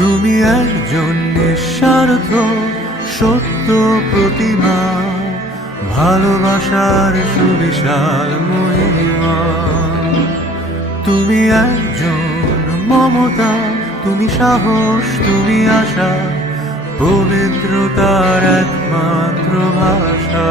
তুমি একজন নিঃস্বার্থ সত্য প্রতিমা, ভালোবাসার সুবিশাল মহিমা। তুমি একজন মমতা, তুমি সাহস, তুমি আশা, পবিত্রতার একমাত্র ভাষা।